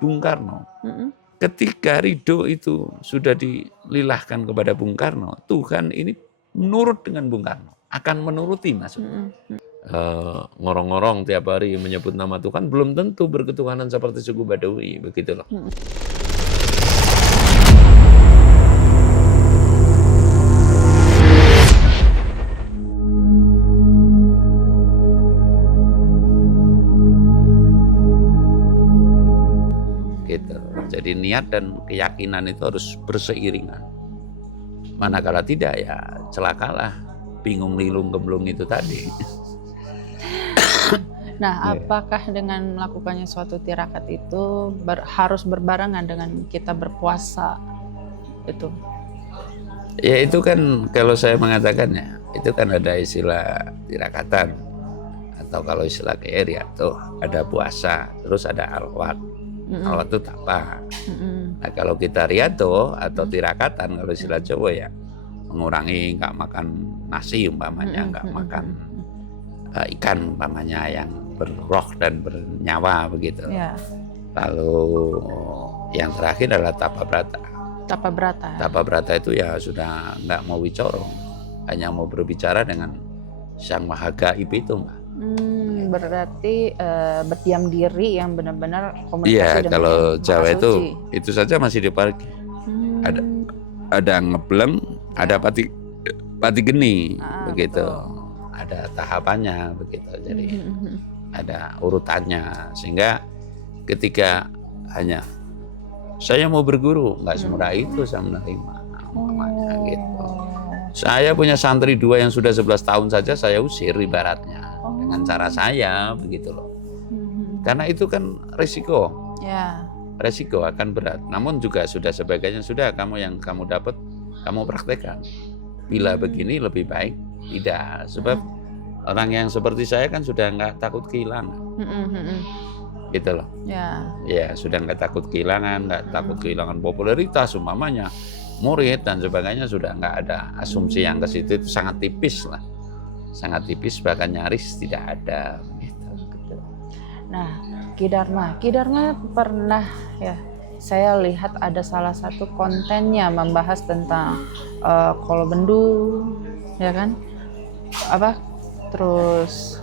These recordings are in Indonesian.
Bung Karno. Ketika ridho itu sudah dililahkan kepada Bung Karno, Tuhan ini menurut dengan Bung Karno, akan menuruti maksudnya. Ngorong-ngorong tiap hari menyebut nama Tuhan belum tentu berketuhanan seperti suku Badawi, begitu loh. Gitu. Jadi niat dan keyakinan itu harus berseiringan. Manakala tidak ya celakalah, bingung lilung gemblung itu tadi. Nah, apakah dengan melakukannya suatu tirakat itu harus berbarengan dengan kita berpuasa itu? Ya itu kan kalau saya mengatakannya, itu kan ada istilah tirakatan atau kalau istilah KR ya tuh ada puasa, terus ada alwat. Alwat itu tapa. Nah kalau kita riado atau tirakatan kalau istilah Jawa ya mengurangi nggak makan nasi umpamanya, nggak makan ikan umpamanya yang berroh dan bernyawa begitu. Ya. Lalu yang terakhir adalah tapa brata. Tapa brata. Tapa brata itu ya sudah nggak mau bicara, hanya mau berbicara dengan Sang Maha Gaib itu, Mbak. Berarti berdiam diri yang benar-benar komunikasi Iya, dengan kalau Jawa suci. itu saja masih diparki. Ada ngebleng, ada pati geni, begitu. Betul. Ada tahapannya begitu. Jadi ada urutannya sehingga ketika hanya saya mau berguru nggak semudah itu saya menerima namanya gitu. Saya punya santri 2 yang sudah 11 tahun saja saya usir ibaratnya dengan cara saya begitu loh. Karena itu kan risiko. Ya. Risiko akan berat. Namun juga sudah sebagainya sudah yang kamu dapat kamu praktekkan. Bila begini lebih baik tidak, sebab orang yang seperti saya kan sudah nggak takut kehilangan, gitu loh. Ya sudah nggak takut kehilangan, nggak takut kehilangan popularitas, umpamanya murid dan sebagainya sudah nggak ada asumsi yang ke situ, itu sangat tipis lah, sangat tipis bahkan nyaris tidak ada. Gitu. Nah, Ki Dharma pernah ya. Saya lihat ada salah satu kontennya membahas tentang Kolobendu, ya kan? Terus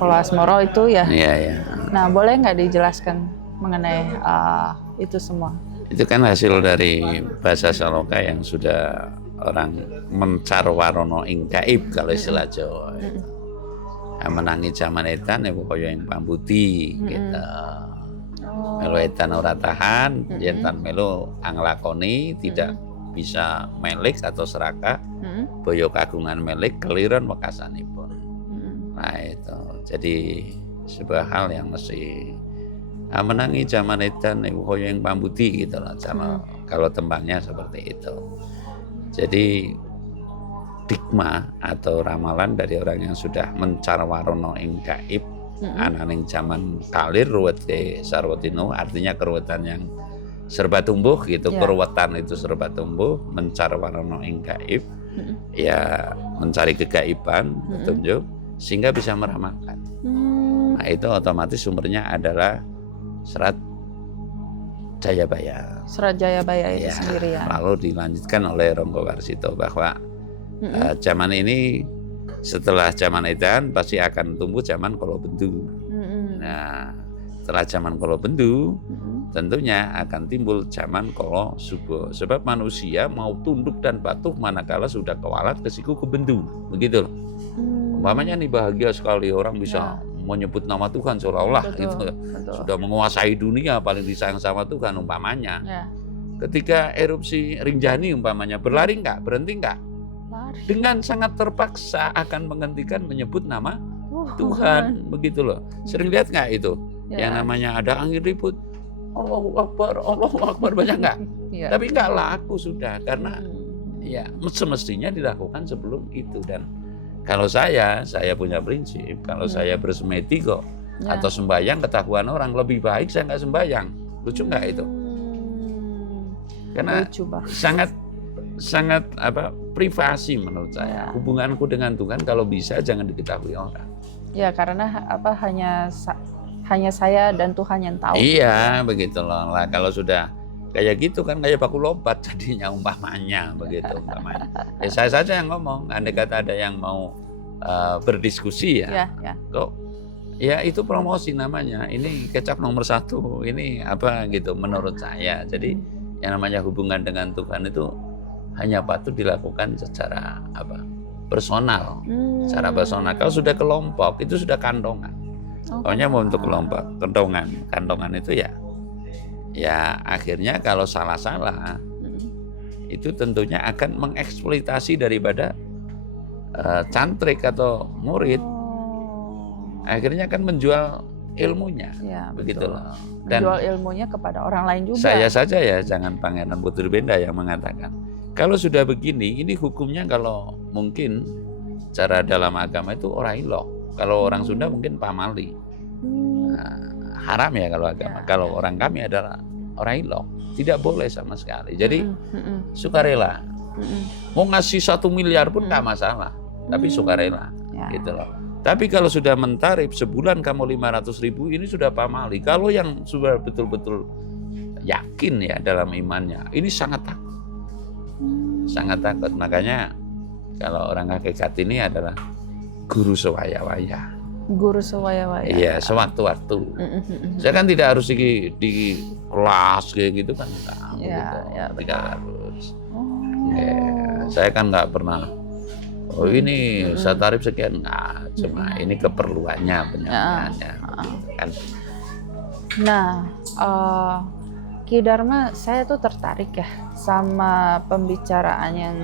Kolo Asmoro itu ya. Iya. Nah, boleh nggak dijelaskan mengenai itu semua? Itu kan hasil dari bahasa Saloka yang sudah orang mencarwarono ing gaib kalau istilah Jawa. Menangi jaman edan ibu kaya ing pambuti gitu. Melu edan ora tahan, yen tan melu anglakoni tidak bisa melik atau serakah, boyo kagungan melik keliron wekasanipun. Nah itu, jadi sebuah hal yang mesti menangi jaman edan ibu kaya ing pambuti gitu loh. Kalau tembangnya seperti itu. Jadi dikma atau ramalan dari orang yang sudah mencarwarono ing gaib ananing zaman kalir ruwete sarwatino, artinya keruwetan yang serba tumbuh gitu. Keruwetan itu serba tumbuh, mencarwarono ing gaib, ya mencari kegaiban petunjuk sehingga bisa meramalkan. Nah itu otomatis sumbernya adalah Serat Jayabaya. Serat Jayabaya itu sendiri ya. Lalu dilanjutkan oleh Ronggo Warsito bahwa zaman ini setelah zaman edan pasti akan tumbuh zaman Kolobendu. Nah, setelah zaman Kolobendu tentunya akan timbul zaman Kolo Subo. Sebab manusia mau tunduk dan patuh manakala sudah kewalat ke siku kebendu. Begitu loh. Umpamanya nih bahagia sekali orang bisa menyebut nama Tuhan seolah-olah gitu. Sudah menguasai dunia, paling disayang sama Tuhan umpamanya. Ketika erupsi Rinjani umpamanya berlari enggak, berhenti enggak? Dengan sangat terpaksa akan menghentikan menyebut nama Tuhan, begitu loh. Sering lihat nggak itu? Yang namanya ada angin ribut, Allahu Akbar banyak nggak? Tapi nggak laku sudah karena ya semestinya dilakukan sebelum itu. Dan kalau saya punya prinsip, kalau saya bersemedi kok atau sembahyang ketahuan orang lebih baik saya nggak sembahyang. Lucu nggak itu? Karena sangat privasi menurut saya. hanya saya dan Tuhan yang tahu. Iya, begitu loh. Lah kalau sudah kayak gitu kan kayak baku lompat jadinya umpamanya begitu umpamanya. Saya saja yang ngomong, andai kata ada yang mau berdiskusi ya. Kok ya itu promosi namanya. Ini kecap nomor 1, ini apa gitu menurut saya. Jadi yang namanya hubungan dengan Tuhan itu hanya patut dilakukan secara personal. Secara personal. Kalau sudah kelompok itu sudah kandongan. Pokoknya mau untuk kelompok, kandongan itu ya akhirnya kalau salah-salah itu tentunya akan mengeksploitasi daripada cantrik atau murid. Akhirnya akan menjual ilmunya, begitu loh. Dan menjual ilmunya kepada orang lain juga. Saya saja ya, jangan Pangeran Putri Benda yang mengatakan. Kalau sudah begini, ini hukumnya kalau mungkin cara dalam agama itu orang ilok. Kalau orang Sunda mungkin pamali. Haram ya kalau agama. Kalau orang kami adalah orang ilok, tidak boleh sama sekali. Jadi sukarela. Mau ngasih 1 miliar pun nggak masalah, tapi sukarela, gitu loh. Tapi kalau sudah mentarif sebulan kamu 500.000, ini sudah pamali. Kalau yang sudah betul-betul yakin ya dalam imannya, ini sangat takut, sangat takut. Makanya kalau orang hakikat ini adalah guru sewaya-waya. Guru sewaya-waya. Iya, sewaktu-waktu. Saya kan tidak harus di kelas kayak gitu kan, tidak harus. Saya kan nggak pernah. Ini saya tarif sekian, nggak. Cuma ini keperluannya, penyampaiannya, kan. Nah, Ki Dharma, saya tuh tertarik ya sama pembicaraan yang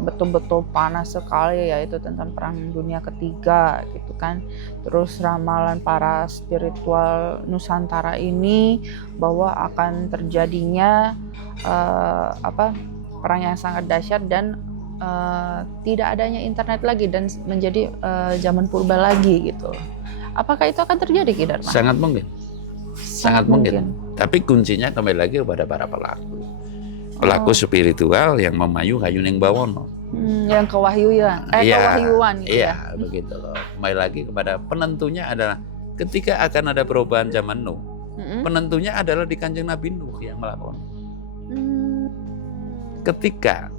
betul-betul panas sekali, yaitu tentang Perang Dunia Ketiga gitu kan. Terus ramalan para spiritual Nusantara ini bahwa akan terjadinya perang yang sangat dahsyat dan tidak adanya internet lagi dan menjadi zaman purba lagi gitu. Apakah itu akan terjadi, Ki Dharma? Sangat mungkin. Sangat mungkin. Tapi kuncinya kembali lagi kepada para pelaku. Pelaku spiritual yang memayu hayuning bawono. Yang kewahyuan. Kewahyuan gitu ya. Iya, begitu loh. Kembali lagi kepada penentunya adalah ketika akan ada perubahan zaman Nuh. Penentunya adalah di Kanjeng Nabi Nuh yang melakukan. Ketika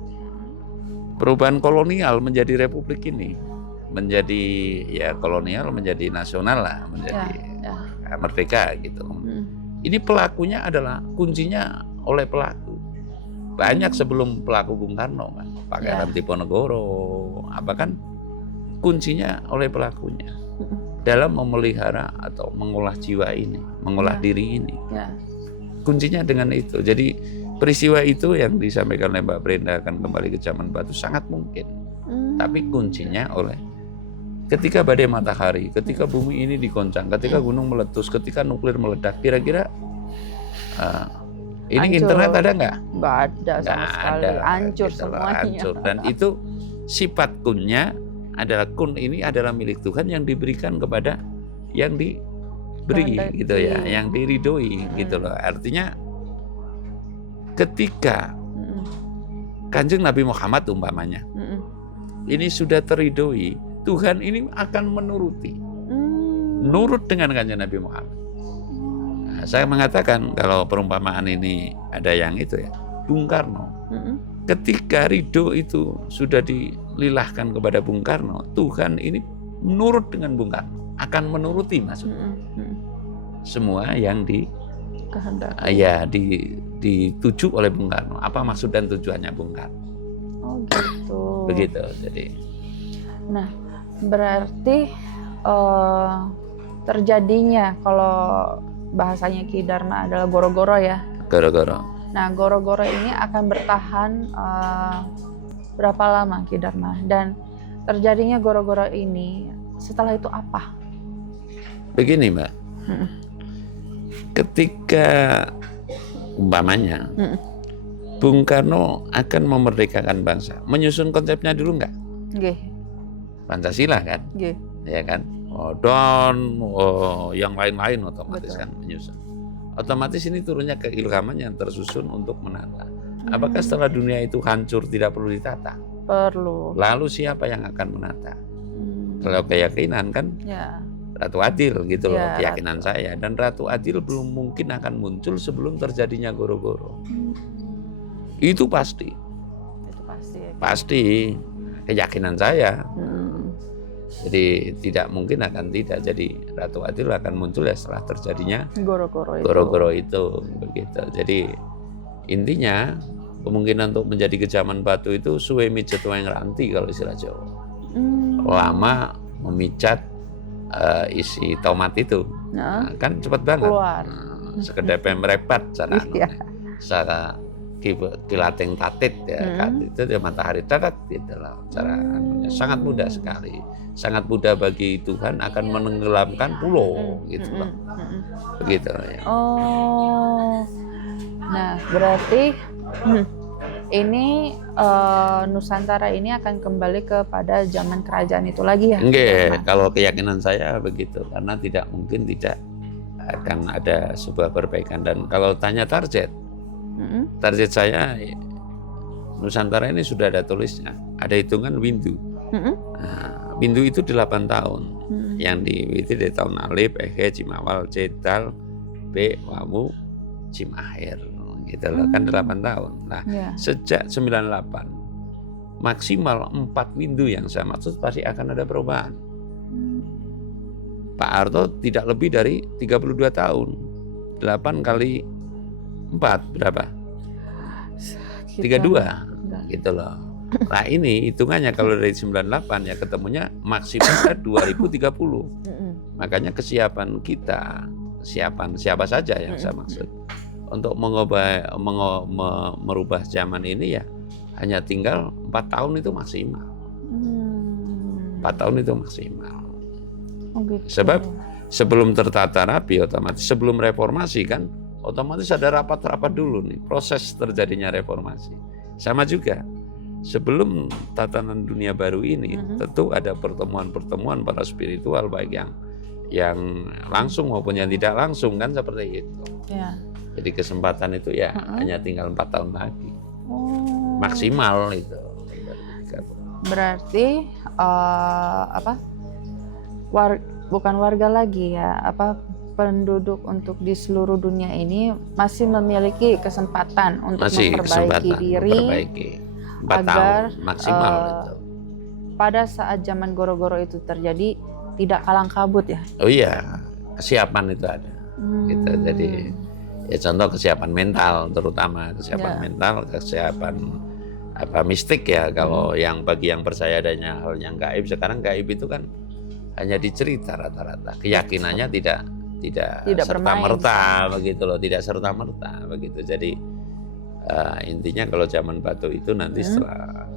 perubahan kolonial menjadi republik ini, menjadi kolonial menjadi nasional lah, menjadi merdeka gitu. Ini pelakunya adalah kuncinya oleh pelaku. Banyak sebelum pelaku Bung Karno kan, Pangeran Diponegoro, kan kuncinya oleh pelakunya dalam memelihara atau mengolah jiwa ini, mengolah diri ini. Kuncinya dengan itu. Jadi peristiwa itu yang disampaikan oleh Mbak Brenda akan kembali ke zaman batu sangat mungkin. Tapi kuncinya oleh ketika badai matahari, ketika bumi ini dikoncang, ketika gunung meletus, ketika nuklir meledak, kira-kira ini hancur. Internet ada nggak? Nggak ada sama sekali, hancur gitu semuanya. Hancur. Dan itu sifat kunnya adalah kun ini adalah milik Tuhan yang diberikan kepada yang diberi gitu ya, yang diridhoi gitu loh. Artinya ketika Kanjeng Nabi Muhammad umpamanya ini sudah teridhoi, Tuhan ini akan menuruti, nurut dengan Kanjeng Nabi Muhammad. Nah, saya mengatakan kalau perumpamaan ini ada yang itu ya, Bung Karno. Ketika ridho itu sudah dililahkan kepada Bung Karno, Tuhan ini menurut dengan Bung Karno, akan menuruti maksudnya. Semua yang dituju oleh Bung Karno. Apa maksud dan tujuannya Bung Karno? Oh gitu. Begitu. Jadi. Nah, berarti terjadinya kalau bahasanya Ki Dharma adalah goro-goro ya. Goro-goro. Nah, goro-goro ini akan bertahan berapa lama Ki Dharma? Dan terjadinya goro-goro ini setelah itu apa? Begini Mbak. Ketika umpamanya Bung Karno akan memerdekakan bangsa, menyusun konsepnya dulu nggak? Nggih. Pancasila kan? Nggih. Ya kan? Dan yang lain-lain otomatis kan menyusun. Otomatis ini turunnya keilhaman yang tersusun untuk menata. Apakah setelah dunia itu hancur tidak perlu ditata? Perlu. Lalu siapa yang akan menata? Kalau keyakinan kan Ratu Adil gitu loh, Ya, keyakinan Ratu. saya. Dan Ratu Adil belum mungkin akan muncul sebelum terjadinya Goro-Goro. Itu pasti. Itu pasti ya. Pasti keyakinan saya. Hmm. Jadi tidak mungkin akan tidak. Jadi Ratu Adil akan muncul ya setelah terjadinya Goro-goro itu. Goro-Goro itu begitu. Jadi intinya kemungkinan untuk menjadi kejaman batu itu suwe mijet wae ngranti kalau istilah Jawa. Lama memijat isi tomat itu. Nah, Nah, kan cepat banget. keluar. Sekedar merepat cara Iya. secara kilating tatit ya kan itu dia matahari tatat gitu loh cara anunya. Sangat mudah sekali, sangat mudah bagi Tuhan akan menenggelamkan pulau gitu loh, begitu ya. Oh, nah berarti ini Nusantara ini akan kembali kepada zaman kerajaan itu lagi ya? Enggak, kalau keyakinan saya begitu karena tidak mungkin tidak akan ada sebuah perbaikan. Dan kalau tanya target saya Nusantara ini sudah ada tulisnya, ada hitungan windu. Nah, windu itu 8 tahun, yang diwiwiti dari tahun Alif, Ehe, Cimawal, Cedal, B, Wamu, Cim Akhir, gitu loh, kan 8 tahun. Nah, sejak 98 maksimal 4 windu yang saya maksud pasti akan ada perubahan. Pak Harto tidak lebih dari 32 tahun. 8 kali 4 berapa? 32 gitu loh. Nah ini hitungannya kalau dari 98 ya ketemunya maksimal 2030. Makanya kesiapan kita, siapa saja yang saya maksud untuk merubah zaman ini ya hanya tinggal 4 tahun itu maksimal. 4 tahun itu maksimal. Sebab sebelum tertata rapi otomatis sebelum reformasi kan otomatis ada rapat-rapat dulu nih proses terjadinya reformasi. Sama juga sebelum tatanan dunia baru ini tentu ada pertemuan-pertemuan para spiritual baik yang langsung maupun yang tidak langsung kan seperti itu. Ya. Jadi kesempatan itu ya hanya tinggal 4 tahun lagi. Maksimal itu. Berarti bukan warga lagi ya, penduduk untuk di seluruh dunia ini masih memiliki kesempatan untuk memperbaiki diri 4 agar tahun maksimal itu. Pada saat zaman Goro-Goro itu terjadi tidak kalang kabut ya. Oh iya, kesiapan itu ada. Gitu. Jadi ya contoh kesiapan mental terutama mental, kesiapan mistik ya kalau yang bagi yang percaya adanya hal yang gaib. Sekarang gaib itu kan hanya dicerita rata-rata, keyakinannya tidak serta-merta begitu loh, tidak serta-merta begitu. Jadi intinya kalau zaman batu itu nanti setelah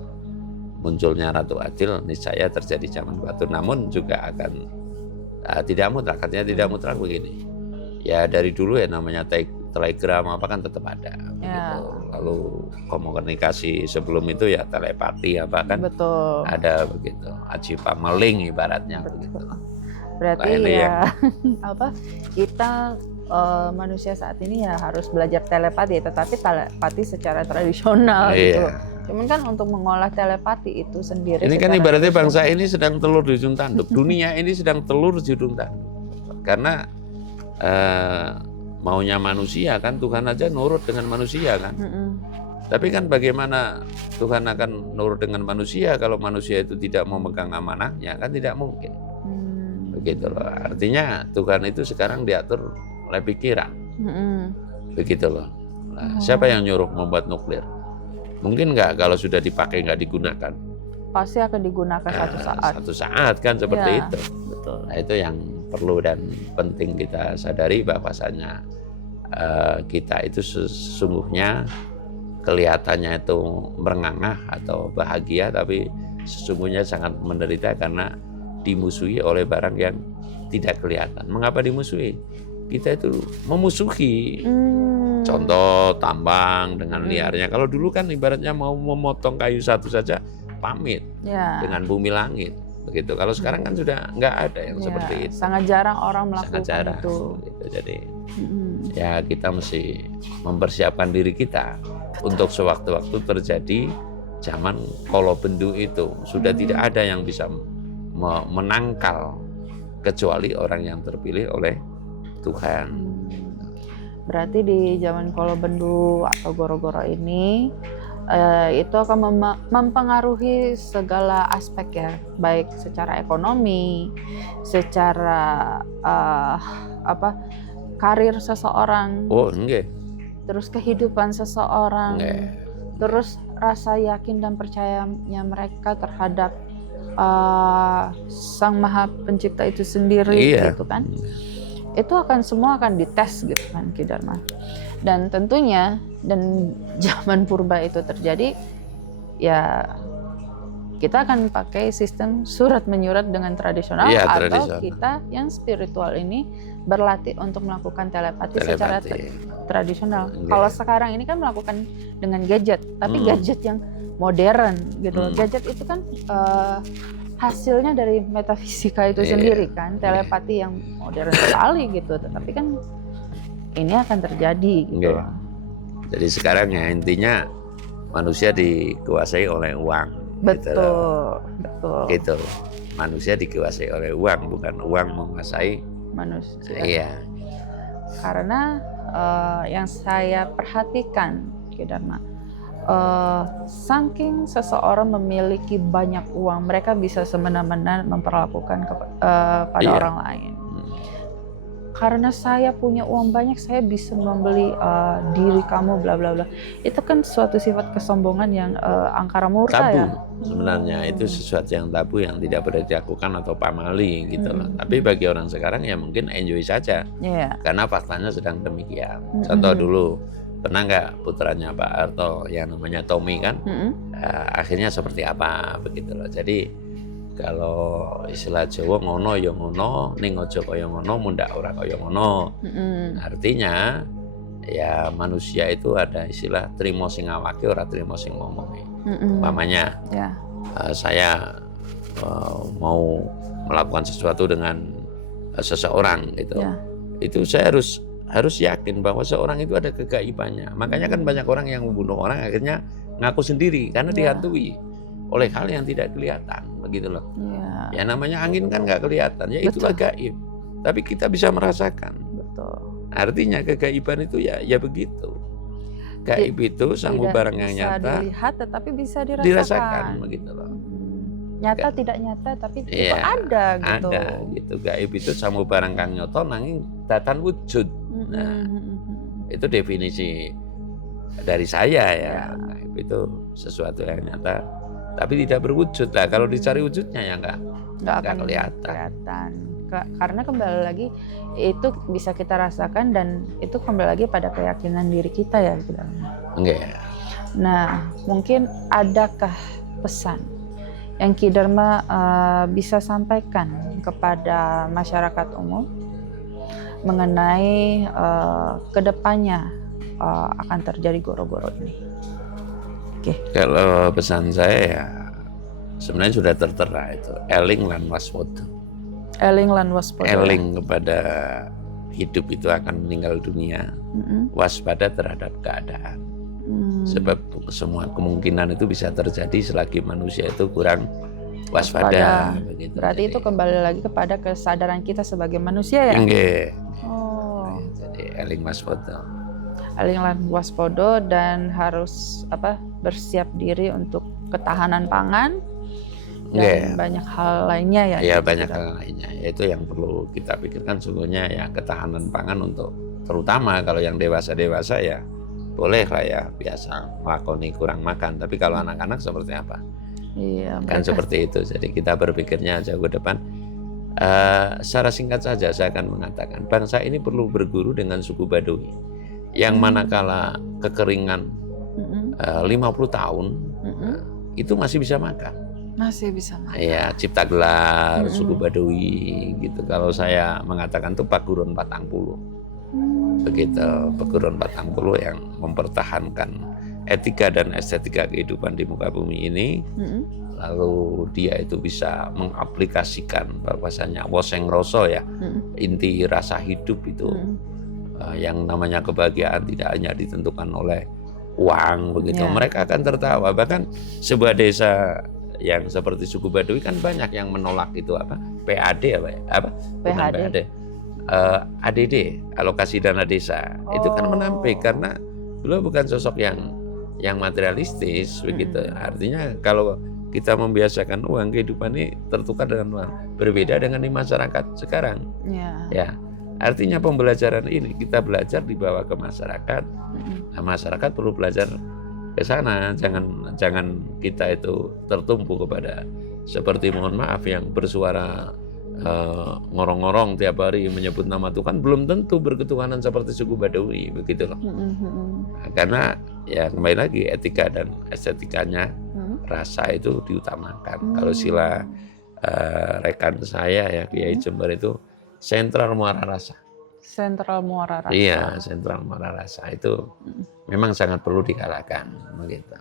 munculnya Ratu Adil niscaya terjadi zaman batu, namun juga akan tidak mutlak. Artinya tidak mutlak begini. Ya dari dulu ya namanya telegram apa kan tetap ada begitu. Lalu komunikasi sebelum itu ya telepati apa kan ada begitu. Aji pameling ibaratnya begitu. Berarti kita manusia saat ini ya harus belajar telepati, tetapi telepati secara tradisional gitu. Cuman kan untuk mengolah telepati itu sendiri. Ini kan ibaratnya bangsa ini sedang telur di ujung tanduk. Dunia ini sedang telur di ujung tanduk. Karena maunya manusia kan, Tuhan aja nurut dengan manusia kan. Tapi kan bagaimana Tuhan akan nurut dengan manusia kalau manusia itu tidak memegang amanahnya, kan tidak mungkin. Begitu loh. Artinya Tuhan itu sekarang diatur oleh pikiran. Begitu loh. Nah, siapa yang nyuruh membuat nuklir? Mungkin nggak kalau sudah dipakai nggak digunakan. Pasti akan digunakan satu saat. Satu saat kan seperti itu. Betul. Nah itu yang perlu dan penting kita sadari bahwasanya kita itu sesungguhnya kelihatannya itu merengangah atau bahagia, tapi sesungguhnya sangat menderita karena dimusuhi oleh barang yang tidak kelihatan. Mengapa dimusuhi? Kita itu memusuhi. Contoh tambang dengan liarnya. Kalau dulu kan ibaratnya mau memotong kayu satu saja pamit dengan bumi langit. Begitu. Kalau sekarang kan sudah nggak ada yang seperti itu. Sangat jarang orang melakukan itu. Gitu. Jadi ya kita mesti mempersiapkan diri kita untuk sewaktu-waktu terjadi zaman kolobendu itu. Sudah tidak ada yang bisa menangkal kecuali orang yang terpilih oleh Tuhan. Berarti di zaman Kolobendu atau Goro-Goro ini itu akan mempengaruhi segala aspek ya, baik secara ekonomi, secara karir seseorang, Enggak. terus kehidupan seseorang, Enggak. terus rasa yakin dan percayanya mereka terhadap Sang Maha Pencipta itu sendiri, gitu kan? Itu semua akan dites gitu kan, Ki Dharma. Dan tentunya dan zaman purba itu terjadi, ya kita akan pakai sistem surat menyurat dengan tradisional, atau kita yang spiritual ini berlatih untuk melakukan telepati secara tradisional. Kalau sekarang ini kan melakukan dengan gadget, tapi gadget yang modern gitu. Gadget itu kan hasilnya dari metafisika itu sendiri kan, telepati yang modern sekali gitu. Tetapi kan ini akan terjadi gitu. Jadi sekarang ya intinya manusia dikuasai oleh uang. Betul. Gitu. Manusia dikuasai oleh uang, bukan uang menguasai manusia. Iya. Karena yang saya perhatikan, Ki Dharma, saking seseorang memiliki banyak uang, mereka bisa semena-mena memperlakukan pada orang lain. Karena saya punya uang banyak, saya bisa membeli diri kamu, bla bla bla. Itu kan suatu sifat kesombongan yang angkara murka, tabu, ya. Sebenarnya itu sesuatu yang tabu, yang tidak boleh dilakukan atau pamali gitu loh. Tapi bagi orang sekarang ya mungkin enjoy saja. Karena faktanya sedang demikian. Contoh dulu, pernah nggak putranya Pak Harto yang namanya Tommy kan, akhirnya seperti apa begitu loh. Jadi kalau istilah Jawa ngono ya ngono, ning aja kaya ngono, mundak ora kaya ngono. Artinya ya manusia itu ada istilah trimo sing awake, ora trimo sing ngomonge. Umpamanya saya mau melakukan sesuatu dengan seseorang gitu. Itu saya harus yakin bahwa seorang itu ada kegaibannya. Makanya kan banyak orang yang membunuh orang akhirnya ngaku sendiri karena dihantui oleh hal yang tidak kelihatan, begitu loh. Ya namanya angin kan nggak kelihatan, ya itulah gaib. Tapi kita bisa merasakan. Artinya kegaiban itu ya begitu. Gaib itu sanggup barang yang nyata. Bisa dilihat, tetapi bisa dirasakan, begitu loh. Nyata tidak nyata, tapi itu ada gitu. Ada gitu. Gaib itu sanggup barang kang nyoto nanging datan wujud. Nah, itu definisi dari saya ya. Gaib itu sesuatu yang nyata tapi tidak berwujud. Lah kalau dicari wujudnya ya nggak akan kelihatan. Karena kembali lagi itu bisa kita rasakan, dan itu kembali lagi pada keyakinan diri kita ya. Nah, mungkin adakah pesan yang Ki Dharma bisa sampaikan kepada masyarakat umum mengenai kedepannya akan terjadi goro-goro ini? Kalau pesan saya ya sebenarnya sudah tertera itu, eling lan waspada. Eling kepada hidup itu akan meninggal dunia, waspada terhadap keadaan. Sebab semua kemungkinan itu bisa terjadi selagi manusia itu kurang waspada. Begitu. Berarti itu kembali lagi kepada kesadaran kita sebagai manusia ya? Jadi eling waspada. Eling lan waspada, dan harus bersiap diri untuk ketahanan pangan dan banyak hal lainnya ya. Iya, banyak hal lainnya. Itu yang perlu kita pikirkan sungguhnya ya, ketahanan pangan untuk terutama kalau yang dewasa-dewasa ya boleh lah ya biasa melakoni kurang makan. Tapi kalau anak-anak seperti apa? Iya, kan seperti itu. Jadi kita berpikirnya jauh ke depan. Secara singkat saja saya akan mengatakan bangsa ini perlu berguru dengan suku Baduy yang manakala kekeringan 50 tahun itu masih bisa makan. Ya, Cipta Gelar, suku Baduy gitu. Kalau saya mengatakan itu Pagurun Patang Puluh. Begitu, Pagurun Patang Puluh yang mempertahankan etika dan estetika kehidupan di muka bumi ini. Lalu dia itu bisa mengaplikasikan bahwasanya woseng roso ya, inti rasa hidup itu. Yang namanya kebahagiaan tidak hanya ditentukan oleh uang begitu. Mereka akan tertawa. Bahkan sebuah desa yang seperti suku Baduy kan banyak yang menolak itu PAD apa ya? Apa? Bukan PHD. PAD. ADD, alokasi dana desa. Itu kan menampik karena beliau bukan sosok yang materialistis begitu. Artinya kalau kita membiasakan uang, kehidupan ini tertukar dengan uang. Berbeda dengan di masyarakat sekarang. Ya, artinya pembelajaran ini kita belajar dibawa ke masyarakat. Nah, masyarakat perlu belajar ke sana. Jangan kita itu tertumpu kepada seperti mohon maaf yang bersuara ngorong-ngorong tiap hari menyebut nama Tuhan, belum tentu berketuhanan seperti suku Badawi begitu loh. Nah, karena ya kembali lagi etika dan estetikanya, rasa itu diutamakan. Kalau sila rekan saya ya Kiai Jember itu sentral muara rasa. Sentral muara rasa. Iya, sentral muara rasa itu memang sangat perlu digalakkan begitu.